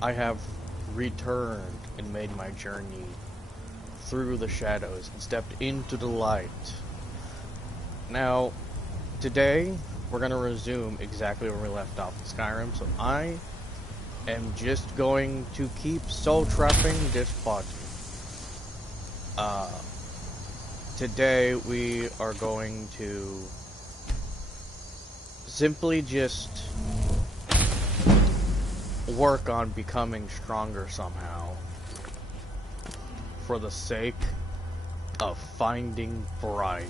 I have returned and made my journey through the shadows and stepped into the light. Now, today, we're going to resume exactly where we left off in Skyrim, so I am just going to keep soul trapping this body. Today we are going to simply just work on becoming stronger somehow for the sake of finding Brian.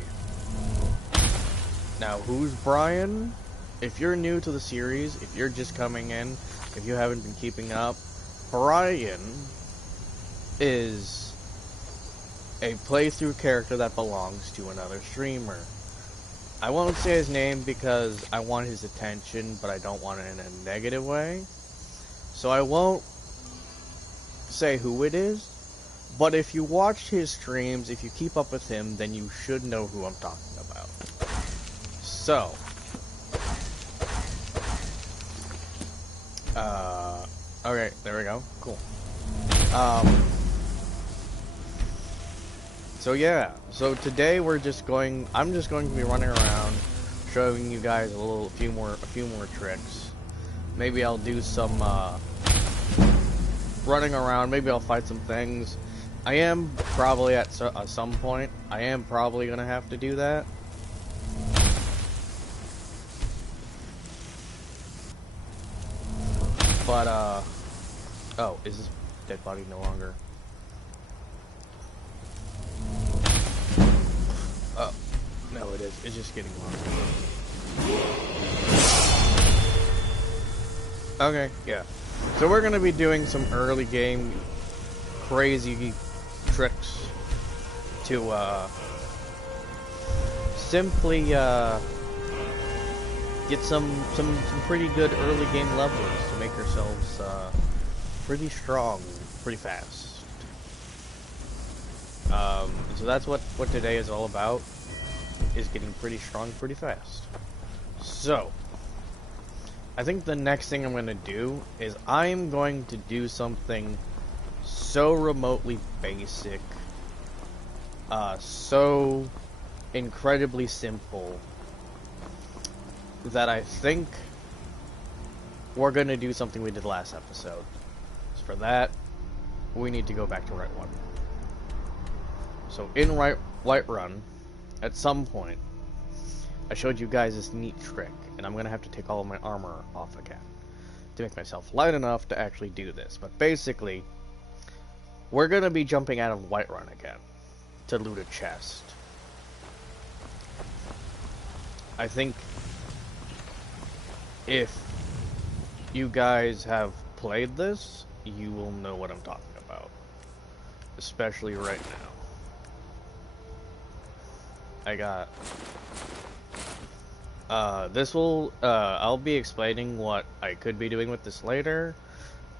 Now, who's Brian? If you're new to the series, if you're just coming in, if you haven't been keeping up, Brian is a playthrough character that belongs to another streamer. I won't say his name because I want his attention, but I don't want it in a negative way. So I won't say who it is, but if you watch his streams, if you keep up with him, then you should know who I'm talking about. So, okay, there we go. Cool. So yeah, so today I'm just going to be running around, showing you guys a few more tricks. Maybe I'll do some running around. Maybe I'll fight some things. I am probably at some point. I am probably gonna have to do that. But oh, is this dead body no longer? Oh, no, it is. It's just getting longer. Okay, yeah. So we're gonna be doing some early game crazy tricks to simply get some pretty good early game levels to make yourselves pretty strong pretty fast. So that's what today is all about, is getting pretty strong pretty fast. So I think the next thing I'm going to do is I'm going to do something so remotely basic, so incredibly simple, that I think we're going to do something we did last episode. So for that, we need to go back to Whiterun. So in Whiterun, at some point, I showed you guys this neat trick, and I'm going to have to take all of my armor off again to make myself light enough to actually do this. But basically, we're going to be jumping out of Whiterun again to loot a chest. I think if you guys have played this, you will know what I'm talking about. Especially right now. I got... I'll be explaining what I could be doing with this later,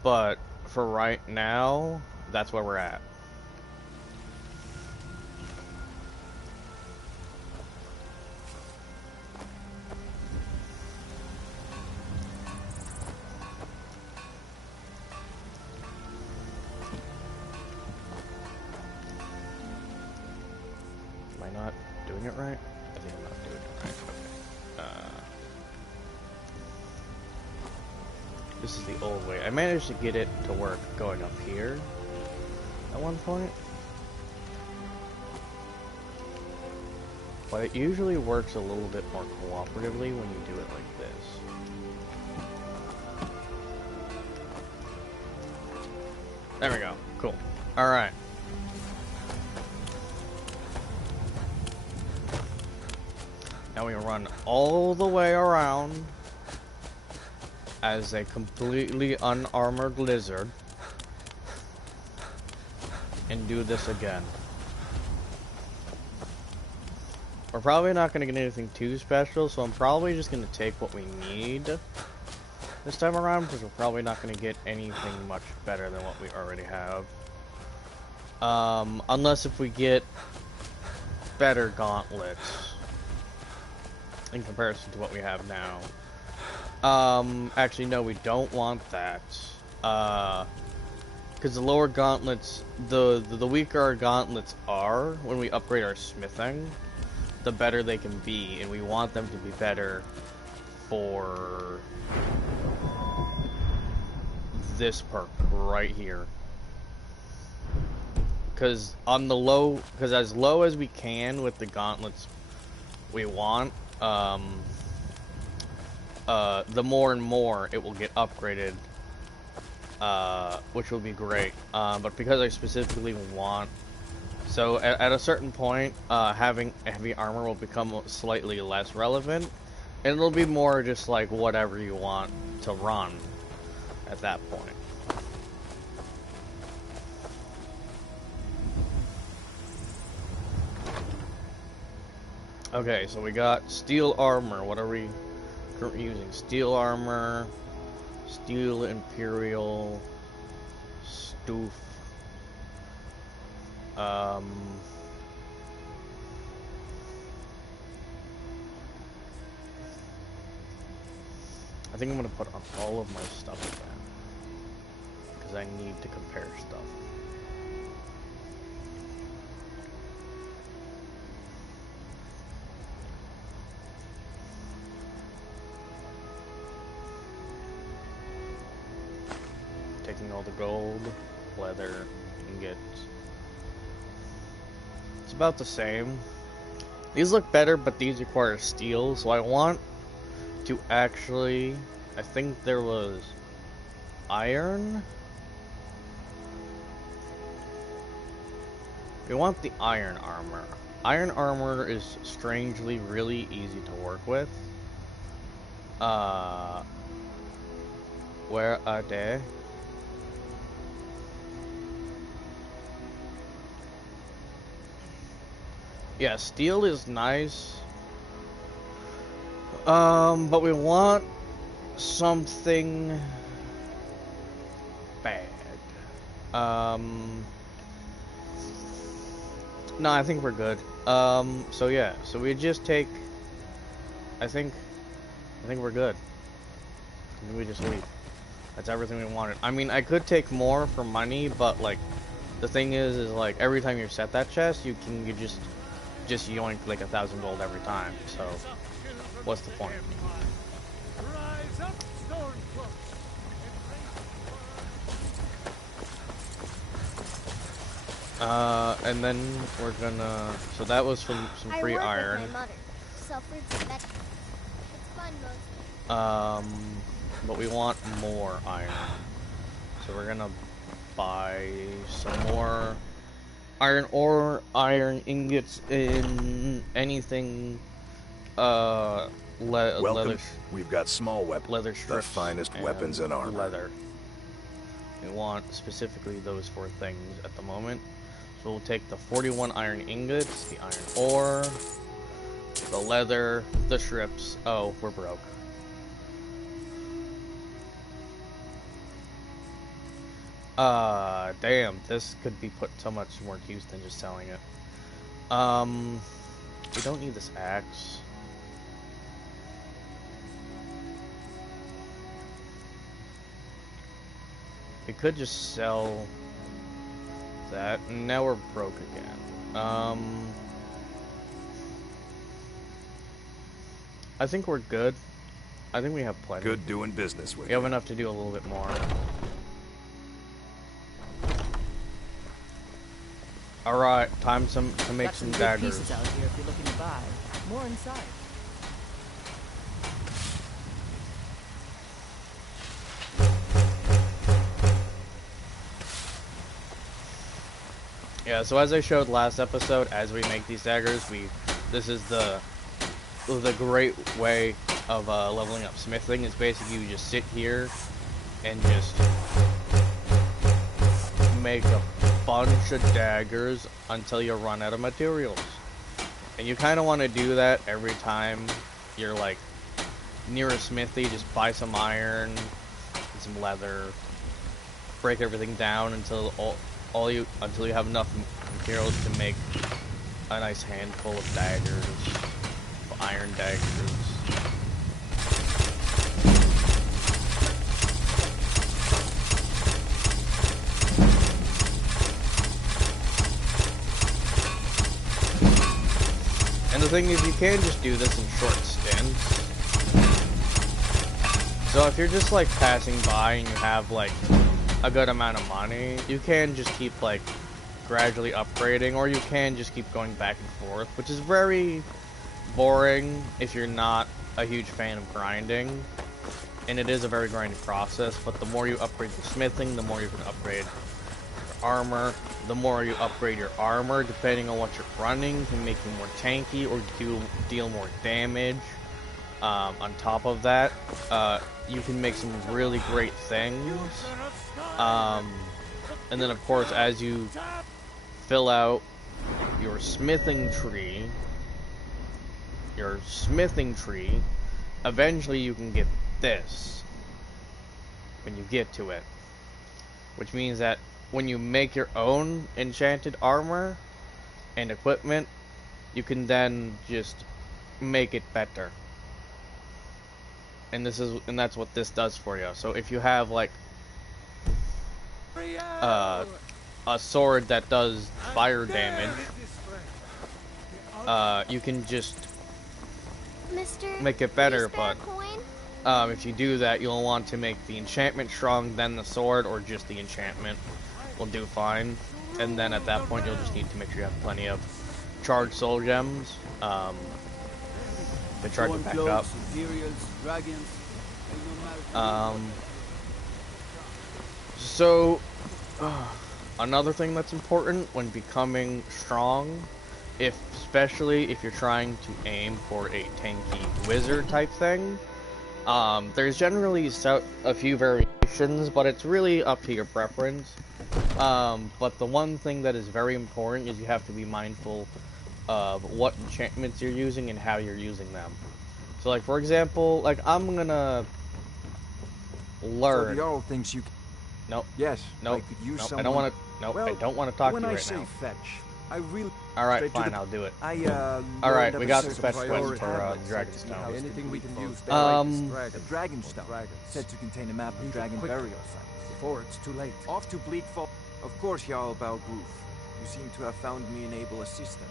but for right now, that's where we're at. Am I not doing it right? I think I'm not doing it right. Okay. This is the old way. I managed to get it to work going up here at one point, but it usually works a little bit more cooperatively when you do it like this. There we go. Cool. Alright. Now we run all the way around as a completely unarmored lizard and do this again. We're probably not going to get anything too special, so I'm probably just going to take what we need this time around, because we're probably not going to get anything much better than what we already have. Unless if we get better gauntlets in comparison to what we have now. Actually, no, we don't want that. Because the lower gauntlets, the weaker our gauntlets are when we upgrade our smithing, the better they can be, and we want them to be better for this perk right here. Because on the low, because as low as we can with the gauntlets we want, the more and more it will get upgraded, which will be great. But because I specifically want, so at a certain point, having heavy armor will become slightly less relevant, and it'll be more just like whatever you want to run at that point. Okay, so we got steel armor. What are we currently using? Steel armor, steel imperial, stoof. I think I'm gonna put on all of my stuff again because I need to compare stuff. Taking all the gold, leather, ingots. It's about the same. These look better, but these require steel, so I want to actually, I think there was iron. We want the iron armor. Iron armor is strangely really easy to work with. Where are they? Yeah, steel is nice. But we want something bad. No, I think we're good. So yeah, so we just take, I think we're good. We just leave. That's everything we wanted. I mean, I could take more for money, but like, the thing is like, every time you set that chest, you just yoink like 1,000 gold every time, so what's the point? And then we're gonna, so that was from some free iron. But we want more iron, so we're gonna buy some more iron ore, iron ingots, in anything, leather. We've got small weapons, leather strips, the finest weapons in armor. Leather. We want specifically those 4 things at the moment. So we'll take the 41 iron ingots, the iron ore, the leather, the strips. Oh, we're broke. Damn, this could be put so much more to use than just selling it. We don't need this axe. We could just sell that, and now we're broke again. I think we're good. I think we have plenty. Good doing business with you. We have enough to do a little bit more. Alright, time to make some daggers. Pieces out here if you're looking to buy. More inside. Yeah, so as I showed last episode, as we make these daggers, this is the great way of leveling up smithing. Is basically you just sit here and just make a bunch of daggers until you run out of materials. And you kind of want to do that every time you're like near a smithy. Just buy some iron and some leather, break everything down until until you have enough materials to make a nice handful of daggers, iron daggers. the thing is, you can just do this in short stints. So if you're just like passing by and you have like a good amount of money, you can just keep like gradually upgrading, or you can just keep going back and forth, which is very boring if you're not a huge fan of grinding. And it is a very grindy process, but the more you upgrade your smithing, the more you can upgrade your armor. The more you upgrade your armor, depending on what you're running, can make you more tanky or deal more damage. On top of that, you can make some really great things. And then of course, as you fill out your smithing tree, eventually you can get this when you get to it. Which means that when you make your own enchanted armor and equipment, you can then just make it better. And that's what this does for you. So if you have like a sword that does fire damage, you can just make it better. But if you do that, you'll want to make the enchantment strong, then the sword, or just the enchantment will do fine. And then at that point, you'll just need to make sure you have plenty of charged soul gems. To charge it back up. Another thing that's important when becoming strong, especially if you're trying to aim for a tanky wizard type thing, there's generally a few variations, but it's really up to your preference. But the one thing that is very important is you have to be mindful of what enchantments you're using and how you're using them. So like for example, like I'm gonna learn. So the Jarl thinks you. Nope. Yes. Nope. I could use nope. someone. I don't want to. Nope. Well, I don't want to talk to you when I right say now. fetch, I really. All right, straight to fine. the- I'll do it. All right, we got the fetch quest for Dragonstone. Anything we can use. The Dragonstone, said to contain a map of dragon burial sites. Before it's too late. Off to Bleakfall. Of course, Jarl Balgroof. You seem to have found me an able assistant.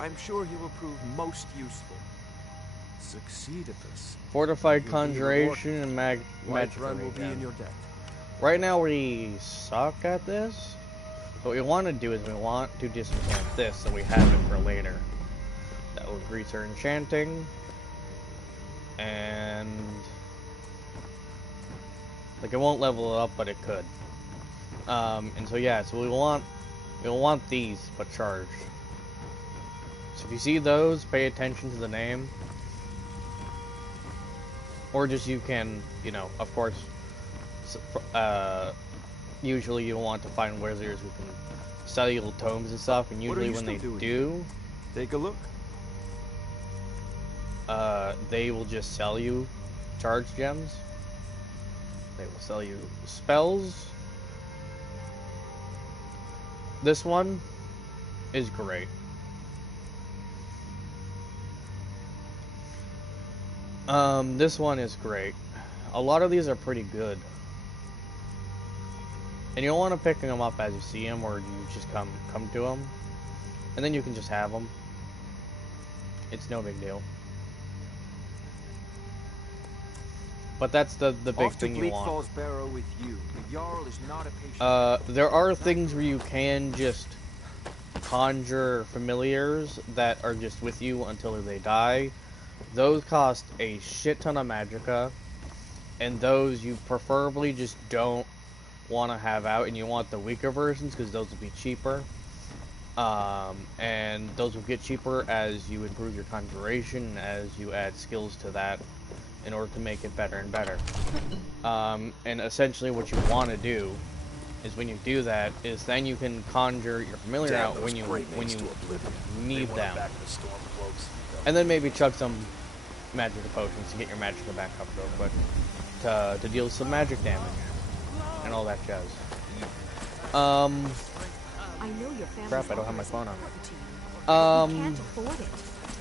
I'm sure he will prove most useful. Succeed at this. Fortified conjuration and magic run will be in your debt. Right now we suck at this. So what we want to do is we want to disenchant this so we have it for later. That will increase our enchanting. And like it won't level it up, but it could. And so yeah, so we'll want these but charged. So if you see those, pay attention to the name. Or just you can, you know, of course, usually you'll want to find wizards who can sell you tomes and stuff, and usually when they do, take a look. They will just sell you charged gems. They will sell you spells. This one is great. This one is great. A lot of these are pretty good. And you'll want to pick them up as you see them, or you just come to them. And then you can just have them. It's no big deal. But that's the big thing you want. With you. The Jarl is not a patient. There are things where you can just conjure familiars that are just with you until they die. Those cost a shit ton of magicka, and those you preferably just don't want to have out, and you want the weaker versions because those will be cheaper. And those will get cheaper as you improve your conjuration, as you add skills to that in order to make it better and better. And essentially what you want to do is when you do that is then you can conjure your familiar out when you need them. And then maybe chuck some magic potions to get your magicka back up real quick to deal some magic damage and all that jazz. Crap, I don't have my phone on me.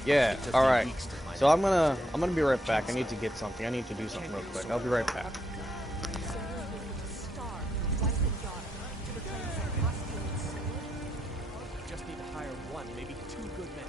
Yeah, alright. So I'm gonna be right back. I need to get something. I need to do something real quick. I'll be right back. Just need to hire one, maybe two good men.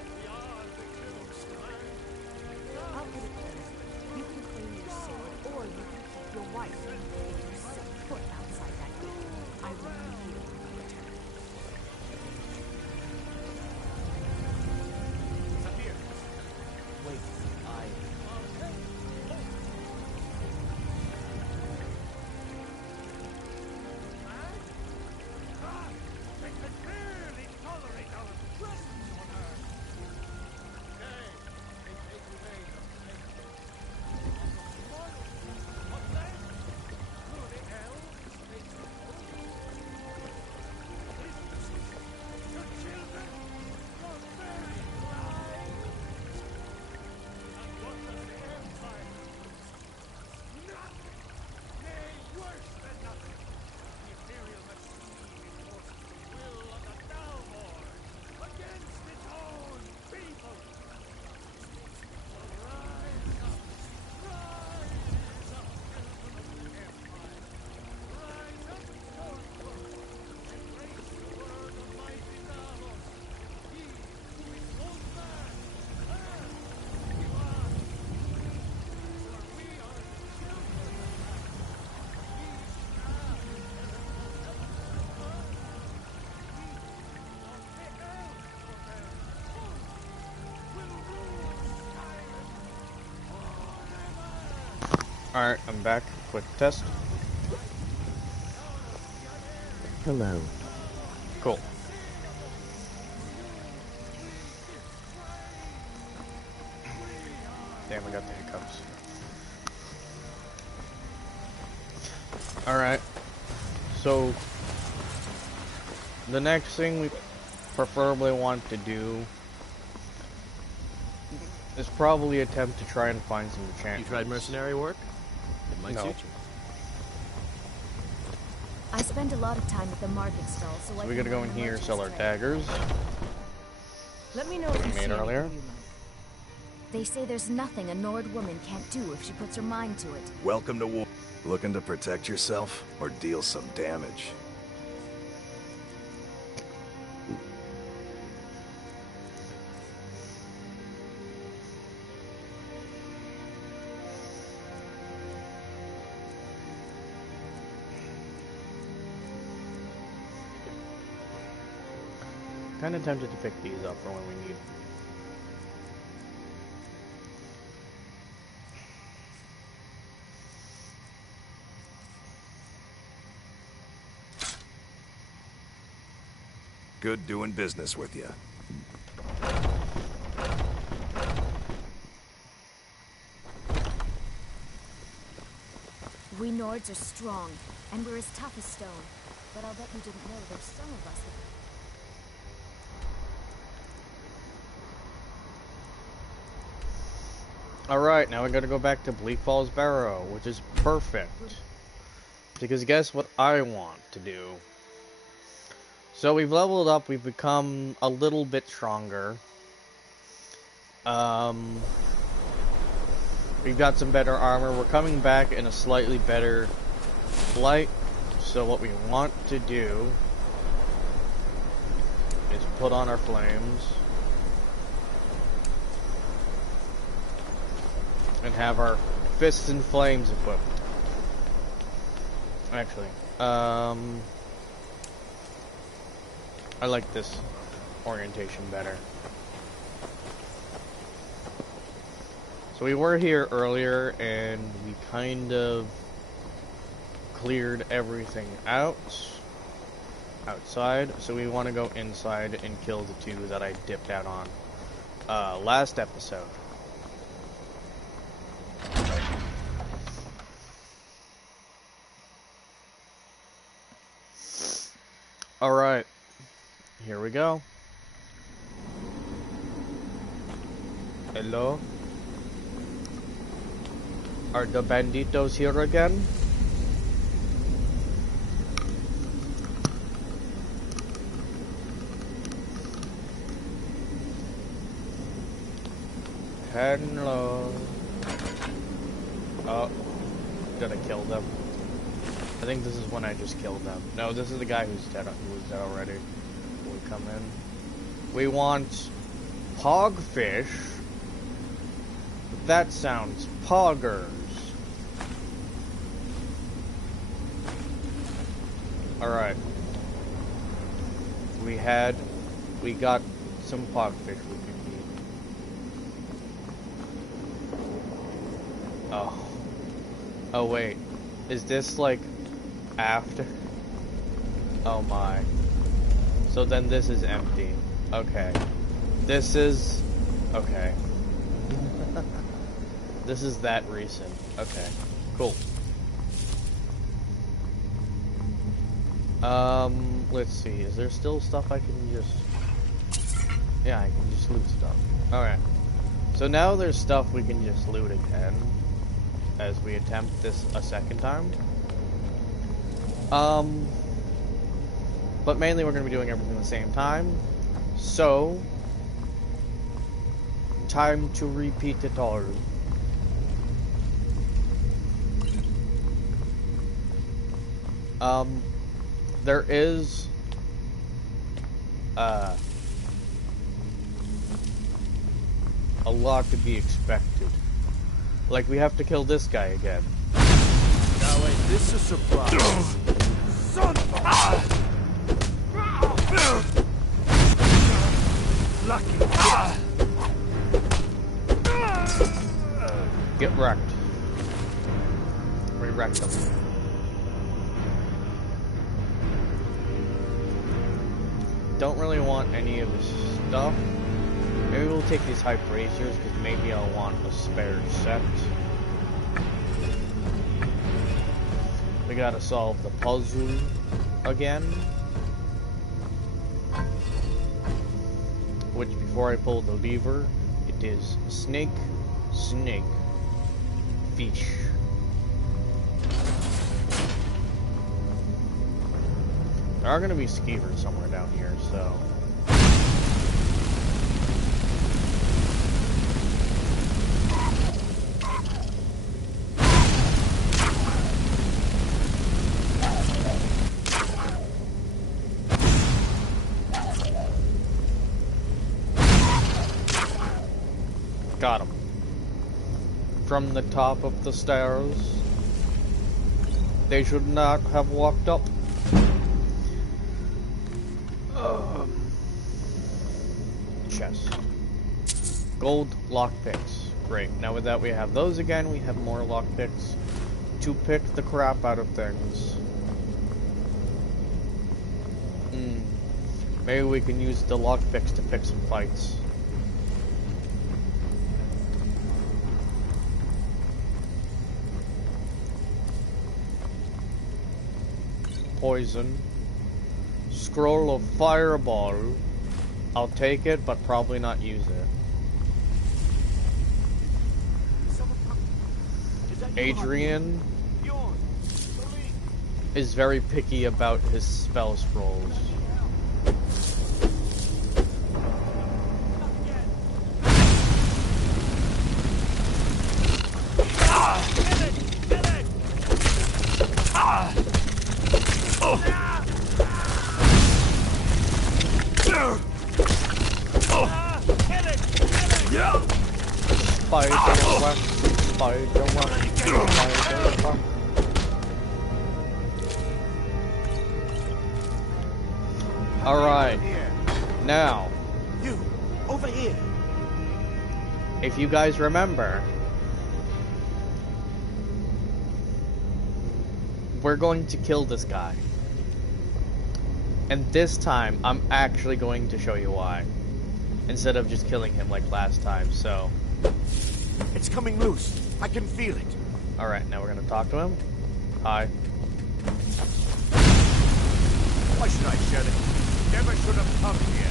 Alright, I'm back. Quick test. Hello. Cool. Damn, I got the hiccups. Alright. So, the next thing we preferably want to do is probably attempt to try and find some enchantments. You tried mercenary work? It might No. suit you. I spend a lot of time at the market stall, so So I we can gotta go learn in here, merchant's sell our trade. daggers. Let me know if you see Made anything earlier. you like. They say there's nothing a Nord woman can't do if she puts her mind to it. Welcome to war. Looking to protect yourself or deal some damage? Kind of tempted to pick these up for when we need. Good doing business with you. We Nords are strong, and we're as tough as stone. But I'll bet you didn't know there's some of us that... Alright, now we gotta go back to Bleak Falls Barrow, which is perfect. Because guess what I want to do? So we've leveled up, we've become a little bit stronger. We've got some better armor, we're coming back in a slightly better light. So what we want to do is put on our flames. And have our fists and flames equipped. Actually, I like this orientation better. So we were here earlier and we kind of cleared everything outside. So we want to go inside and kill the two that I dipped out on last episode. Alright, here we go. Hello? Are the banditos here again? Hello? Oh, did I kill them? I think this is when I just killed them. No, this is the guy who's dead, who was dead already. When we come in. We want pogfish. That sounds poggers. Alright. We got some pogfish we can eat. Oh. Oh wait. Is this like after? Oh my. So then this is empty. Okay. This is... Okay. This is that recent. Okay. Cool. Let's see. Is there still stuff I can just... Yeah, I can just loot stuff. Alright. So now there's stuff we can just loot again as we attempt this a second time. But mainly we're going to be doing everything at the same time. So, time to repeat it all. There is a lot to be expected. Like, we have to kill this guy again. Now ain't this a surprise? Son of a... Lucky. Get wrecked. wrecked them. Don't really want any of this stuff. Maybe we'll take these high bracers because maybe I'll want a spare set. We gotta solve the puzzle again. Which, before I pull the lever, it is snake, snake, fish. There are gonna be skeevers somewhere down here, so. Got him. From the top of the stairs. They should not have walked up. Chest. Gold lockpicks. Great. Now with that we have those again. We have more lockpicks to pick the crap out of things. Maybe we can use the lockpicks to pick some fights. Poison. Scroll of fireball. I'll take it, but probably not use it. Adrian is very picky about his spell scrolls. Alright, now, you, over here. If you guys remember, we're going to kill this guy. And this time, I'm actually going to show you why. Instead of just killing him like last time, so. It's coming loose. I can feel it. Alright, now we're gonna talk to him. Hi. Why should I shut it? Never should have come here.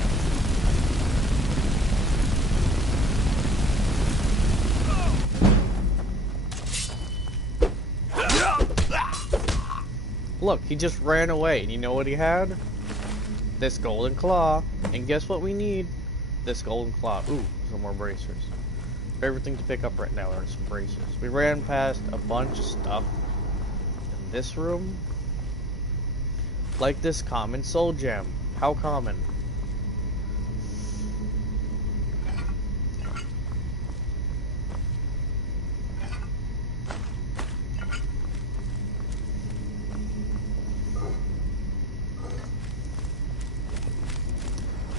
Look, he just ran away, and you know what he had? This golden claw. And guess what we need? This golden claw. Ooh, some more bracers. Favorite thing to pick up right now are some bracers. We ran past a bunch of stuff in this room. Like this common soul gem. How common?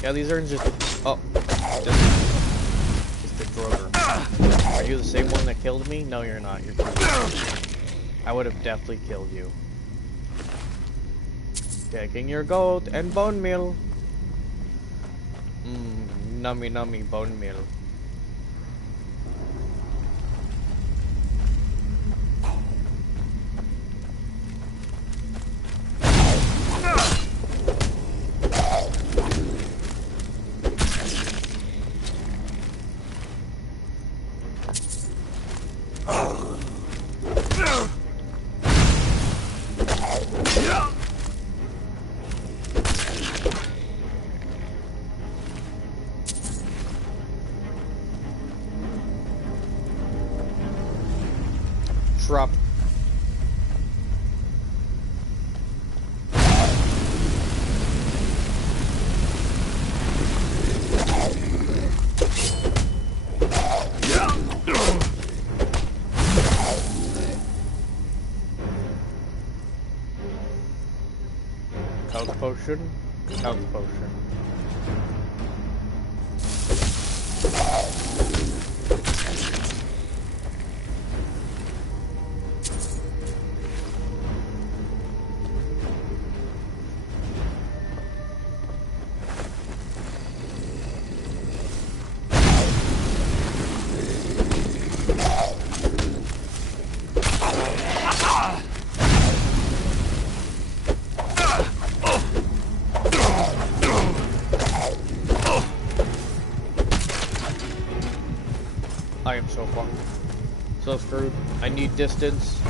Yeah, these are just... Oh. Just a Droger. Are you the same one that killed me? No, you're not. You're I would have definitely killed you. Taking your gold and bone meal. Nummy nummy bone meal. Drop. Health potion. Health potion. So screwed. I need distance. I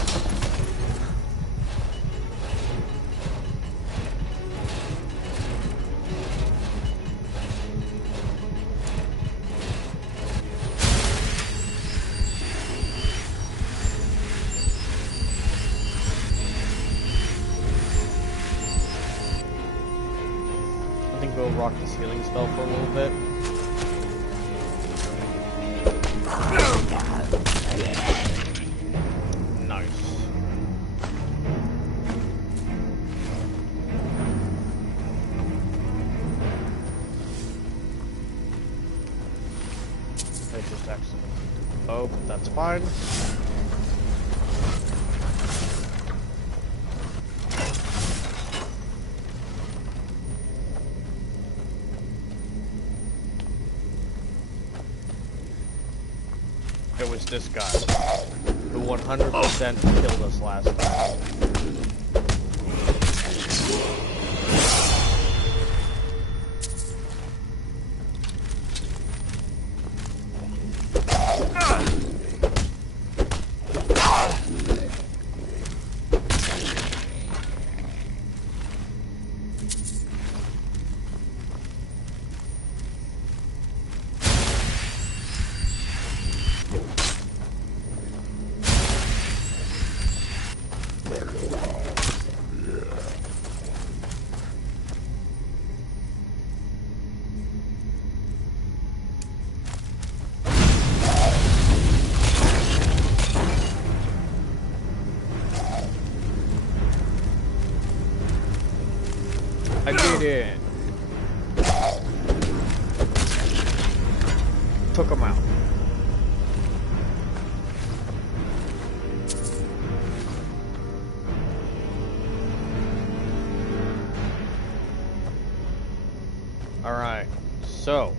think we'll rock the ceiling spell for a little bit. Nice. I just accidentally. Oh, but that's fine. It was this guy who 100% killed us last time. I did it. Took him out. Alright, so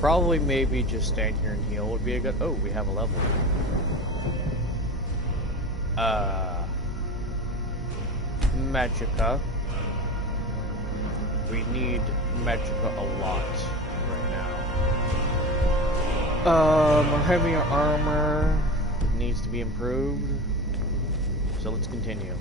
probably maybe just stand here and heal would be a good. Oh, we have a level. Magicka. We need Magicka a lot right now. Heavy armor needs to be improved. So let's continue.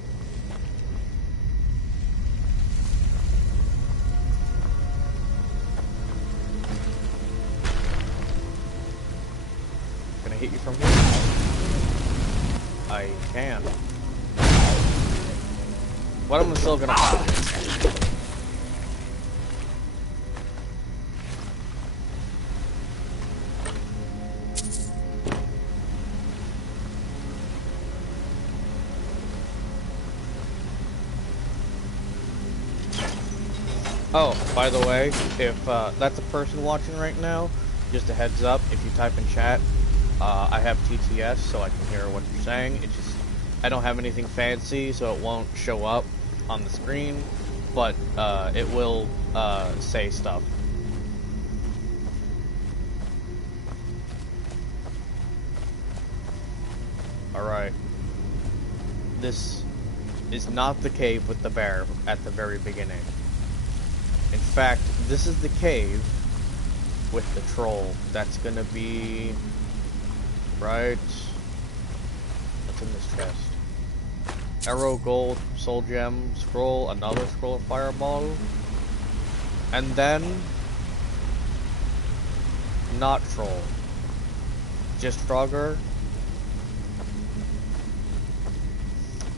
Can I hit you from here? I can. What am I still gonna find? Oh, by the way, if that's a person watching right now, just a heads up, if you type in chat, I have TTS, so I can hear what you're saying. It's just, I don't have anything fancy, so it won't show up on the screen, but it will say stuff. Alright. This is not the cave with the bear at the very beginning. In fact, this is the cave with the troll. That's gonna be right. What's in this chest? Arrow, gold, soul gem, scroll, another scroll of fireball, and then not troll, just Frogger.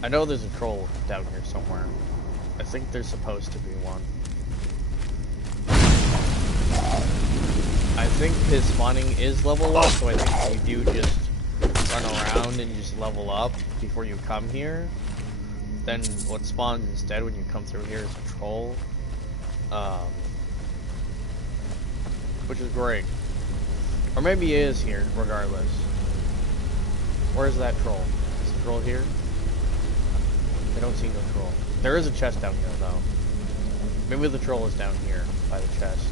I know there's a troll down here somewhere. I think there's supposed to be one. I think his spawning is level up, so I think you do just run around and just level up before you come here. Then what spawns instead when you come through here is a troll, which is great. Or maybe he is here, regardless. Where's that troll? Is the troll here? I don't see no troll. There is a chest down here, though. Maybe the troll is down here by the chest.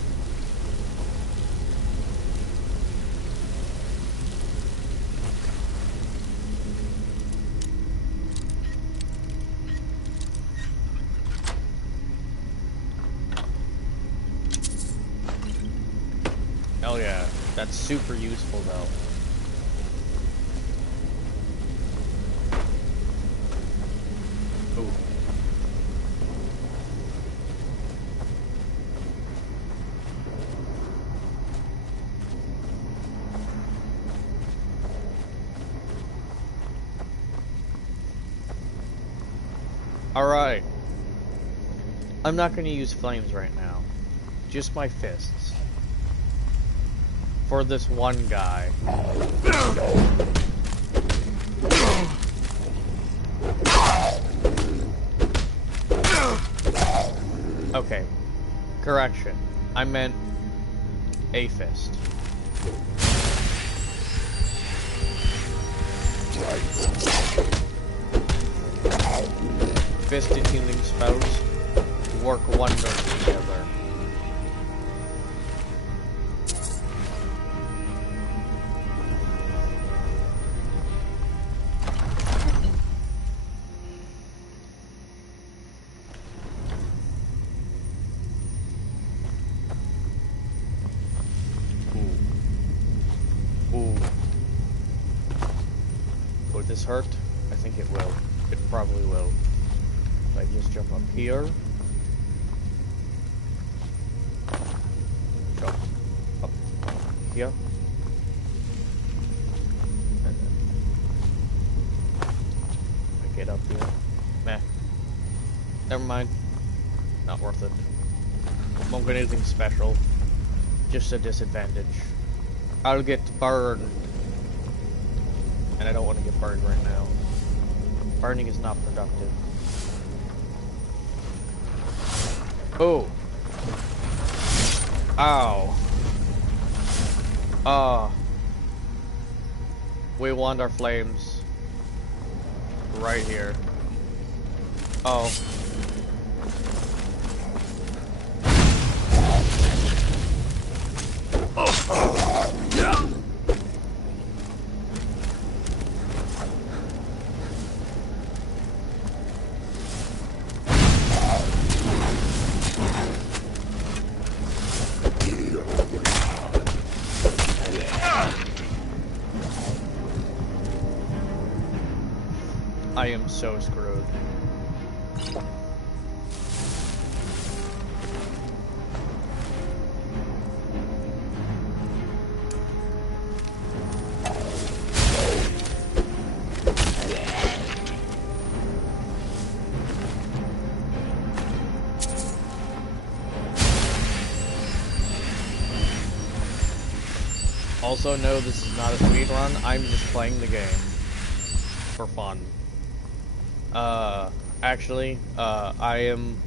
Hell yeah, that's super useful though. Alright. I'm not going to use flames right now. Just my fists. For this one guy. Okay. Correction. I meant a fist. Fisted healing spells work wonders together. Ooh. Will this hurt? I think it will. It probably will. If I just jump up here. Jump up here. And then I get up here. Meh. Never mind. Not worth it. Won't get anything special. Just a disadvantage. I'll get burned. And I don't want to get burned right now. Burning is not productive. Oh. Ow. We want our flames. Right here. Oh. I am so screwed. Also, no, this is not a speedrun. I'm just playing the game for fun. Actually, I am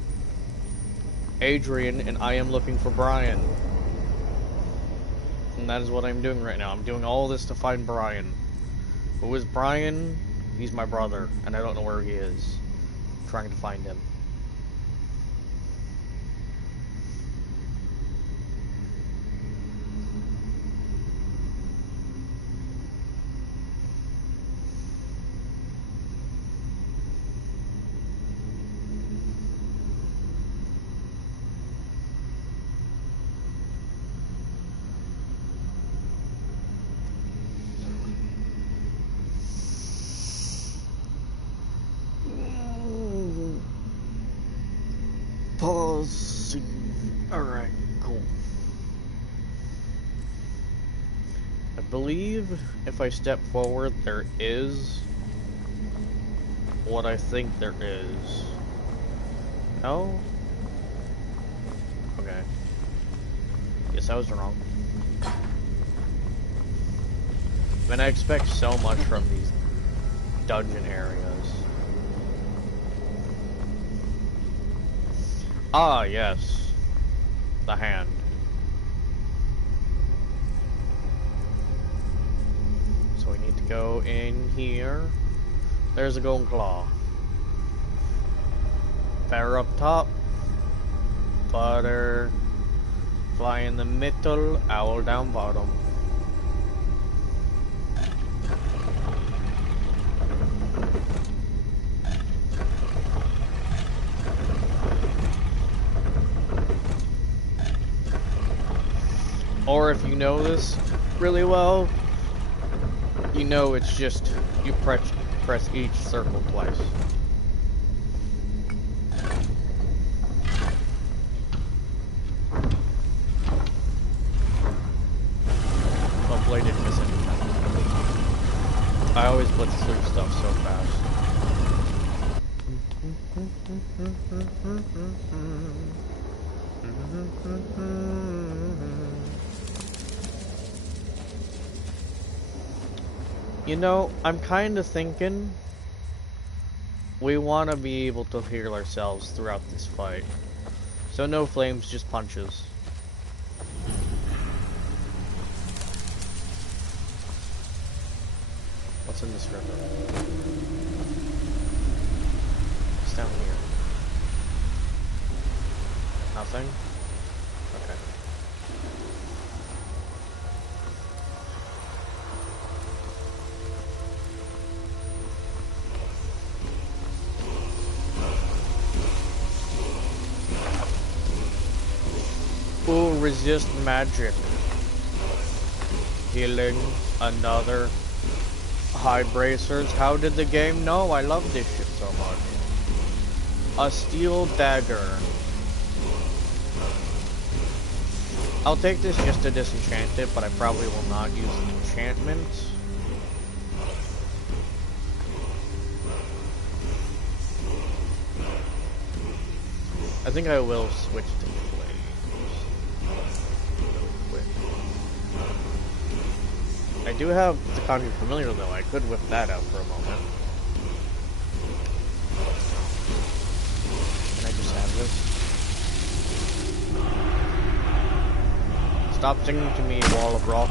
Adrian, and I am looking for Brian. And that is what I'm doing right now. I'm doing all this to find Brian. Who is Brian? He's my brother, and I don't know where he is. I'm trying to find him. Pause. Alright, cool. I believe if I step forward, there is what I think there is. No? Okay. Guess I was wrong. I mean, I expect so much from these dungeon areas. Ah, yes. The hand. So we need to go in here. There's a golden claw. Feather up top. Butter. Fly in the middle. Owl down bottom. Or if you know this really well, you know it's just, you press each circle twice. Hopefully I didn't miss anything. I always blitz through stuff so fast. You know, I'm kind of thinking we want to be able to heal ourselves throughout this fight. So no flames, just punches. What's in this river? What's down here? Nothing? Okay. Ooh, resist magic. Healing another. High bracers. How did the game know I love this shit so much? A steel dagger. I'll take this just to disenchant it, but I probably will not use the enchantment. I think I will switch to flames. I do have the Conjure Familiar though, I could whip that out for a moment. Can I just have this? Stop singing to me, Wall of Rock.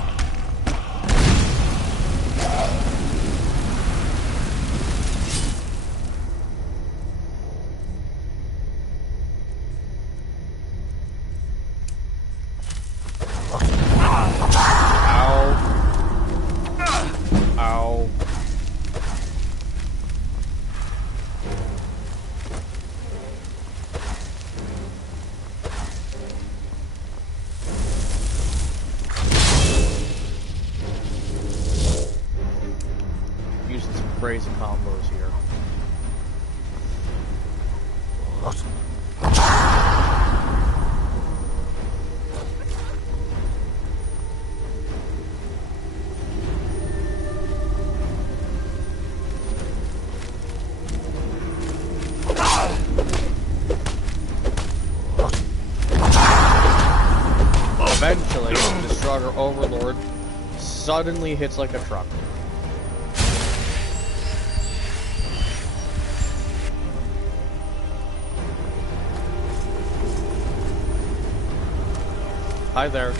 Crazy combos here. Eventually, the Strugger Overlord suddenly hits like a truck. Hi there.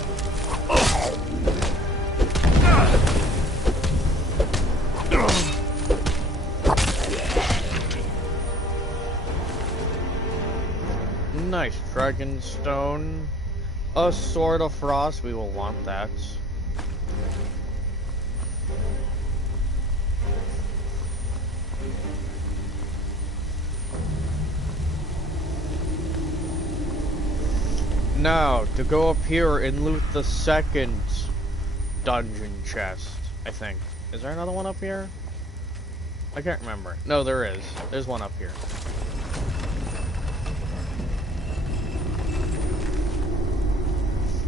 Nice Dragonstone. A Sword of Frost, we will want that. Now, to go up here and loot the second dungeon chest, I think. Is there another one up here? I can't remember. No, there is. There's one up here.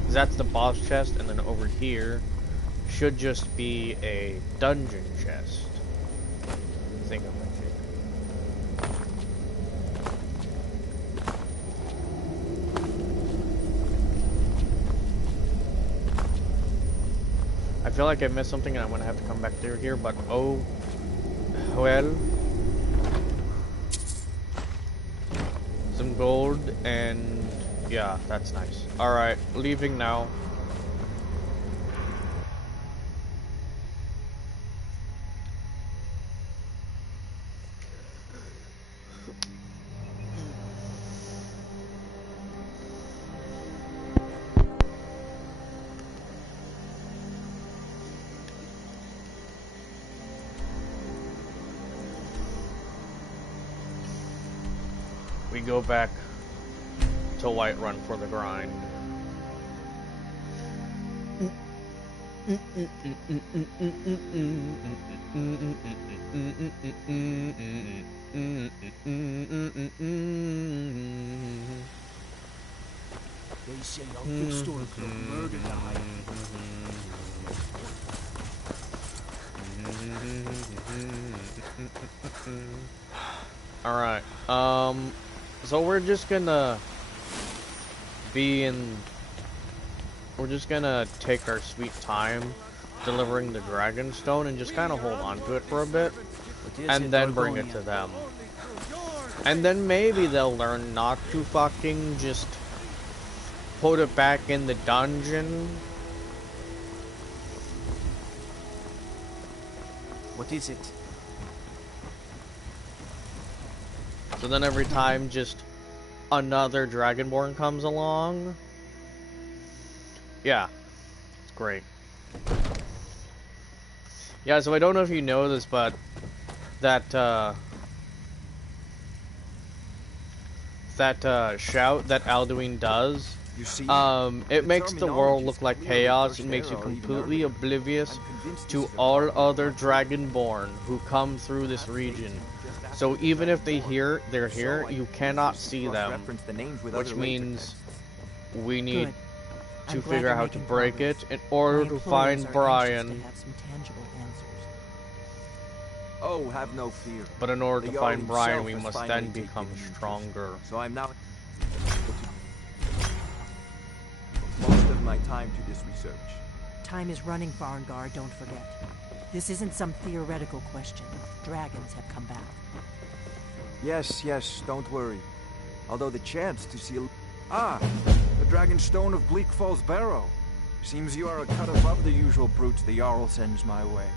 That's the boss chest, and then over here should just be a dungeon chest. I think I'm I feel like I missed something and I'm gonna have to come back through here, but oh well. Some gold and yeah, that's nice. Alright, leaving now. We go back to Whiterun for the grind. They say our good store clerk murdered the high Alright, so we're just gonna take our sweet time delivering the Dragon Stone and just kind of hold on to it for a bit, and then bring it to them. And then maybe they'll learn not to fucking just put it back in the dungeon. What is it? So then every time just another Dragonborn comes along. Yeah, it's great. Yeah, so I don't know if you know this, but that shout that Alduin does, You see, it makes the world look like chaos. It makes you completely oblivious to all other Dragonborn who come through this region. So even if they're here, you cannot see them, which means we need to figure out how to break it in order to find Brian. Oh, have no fear. But in order to The find Jarl Brian, himself we has must finally then taken become the interest. stronger. So I'm now most of my time to this research. Time is running, Farengar, don't forget. This isn't some theoretical question. Dragons have come back. Yes, yes, don't worry. Although the chance to see the Dragon Stone of Bleak Falls Barrow. Seems you are a cut above the usual brutes the Jarl sends my way.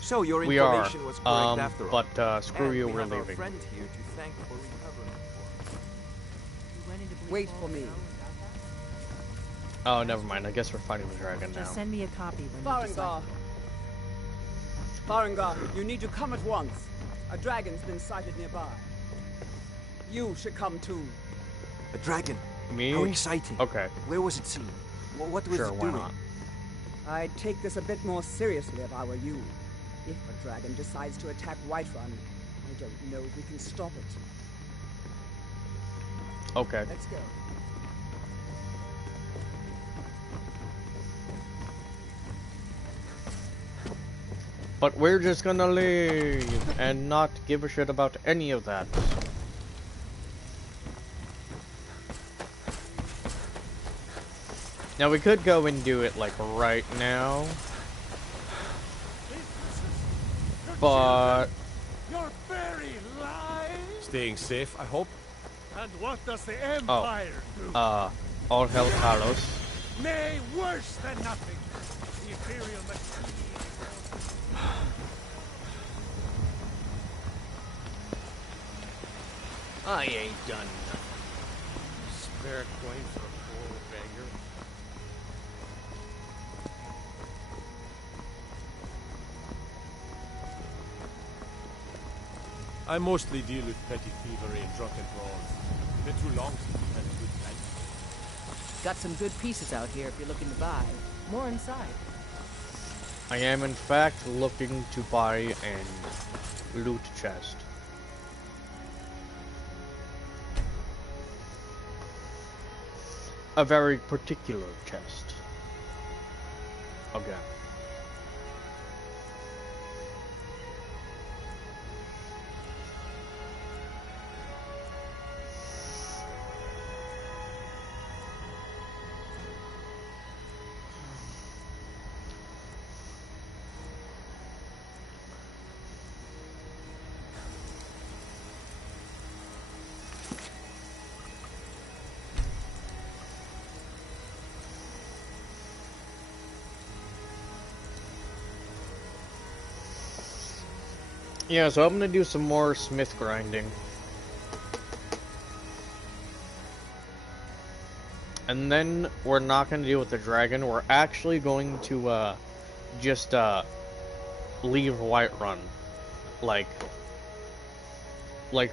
So your We are, information was correct after all. but screw And you, we we're have our leaving. friend here to thank for recovering. Wait for me. Oh, never mind. I guess we're fighting the dragon now. Just send me a copy when you decide. Farengar, you need to come at once. A dragon's been sighted nearby. You should come too. A dragon. Me? How exciting. Okay. Where was it seen? What was Sure, it why doing? not? I'd take this a bit more seriously if I were you. If a dragon decides to attack Whiterun, I don't know if we can stop it. Okay. Let's go. But we're just gonna leave and not give a shit about any of that. Now we could go and do it like right now, but Your very lives? Staying safe, I hope. And what does the Empire do? all hell Carlos. Nay, worse than nothing. The Imperial machine. I ain't done nothing. Spare coin for a poor beggar. I mostly deal with petty thievery and drunken brawls. Been too long since we had a good time. Got some good pieces out here if you're looking to buy. More inside. I am in fact looking to buy a loot chest. A very particular chest. Okay. Yeah, so I'm gonna do some more smith grinding. And then we're not gonna deal with the dragon, we're actually going to just leave Whiterun. Like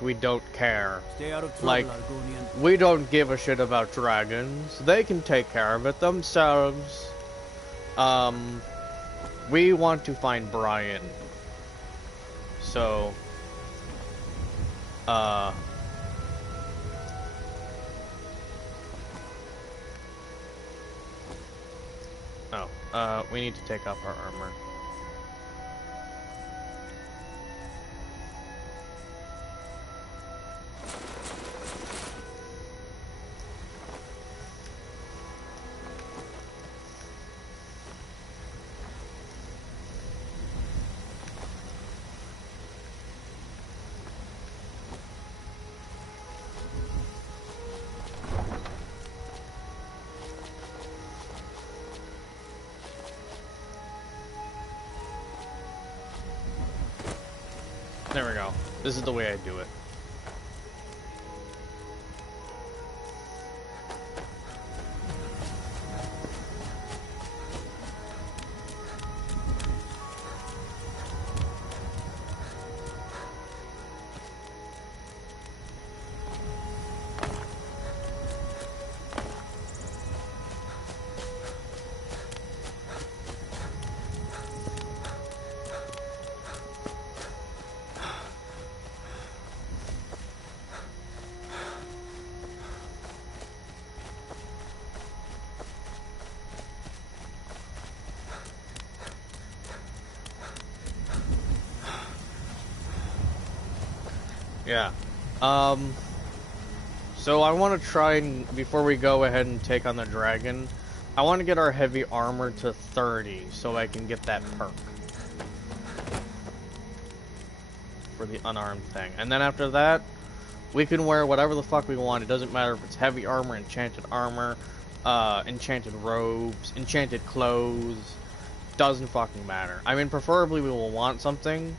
we don't care. Stay out of trouble, Like, Argonian. we don't give a shit about dragons. They can take care of it themselves. We want to find Brian. So, we need to take off our armor. There we go. This is the way I do it. Yeah. So I want to try and, before we go ahead and take on the dragon, I want to get our heavy armor to 30 so I can get that perk for the unarmed thing. And then after that, we can wear whatever the fuck we want. It doesn't matter if it's heavy armor, enchanted robes, enchanted clothes. Doesn't fucking matter. I mean, preferably we will want something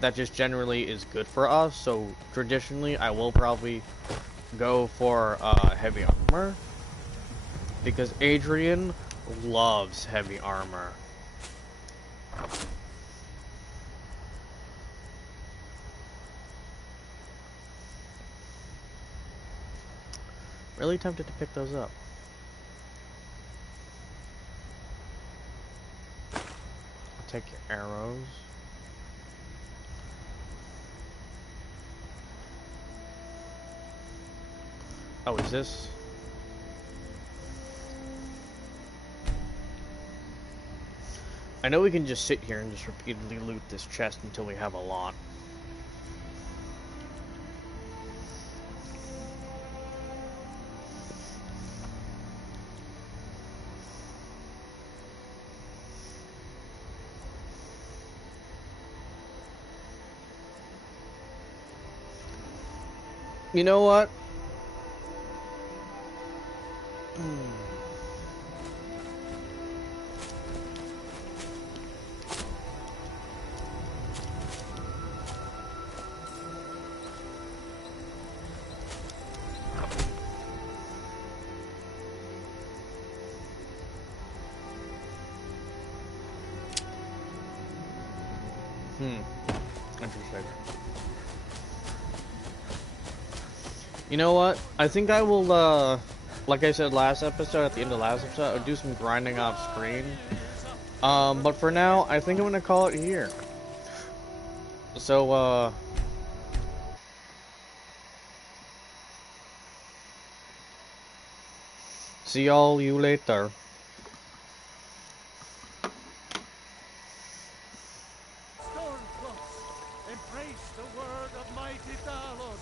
that just generally is good for us, so traditionally I will probably go for heavy armor because Adrian loves heavy armor. Really tempted to pick those up. I'll take your arrows. Oh, is this? I know we can just sit here and just repeatedly loot this chest until we have a lot. You know what? Interesting. You know what? I think I will, like I said last episode, at the end of last episode, I'll do some grinding off screen. But for now, I think I'm gonna call it here. So, see all you later. Embrace the word of mighty Dalos.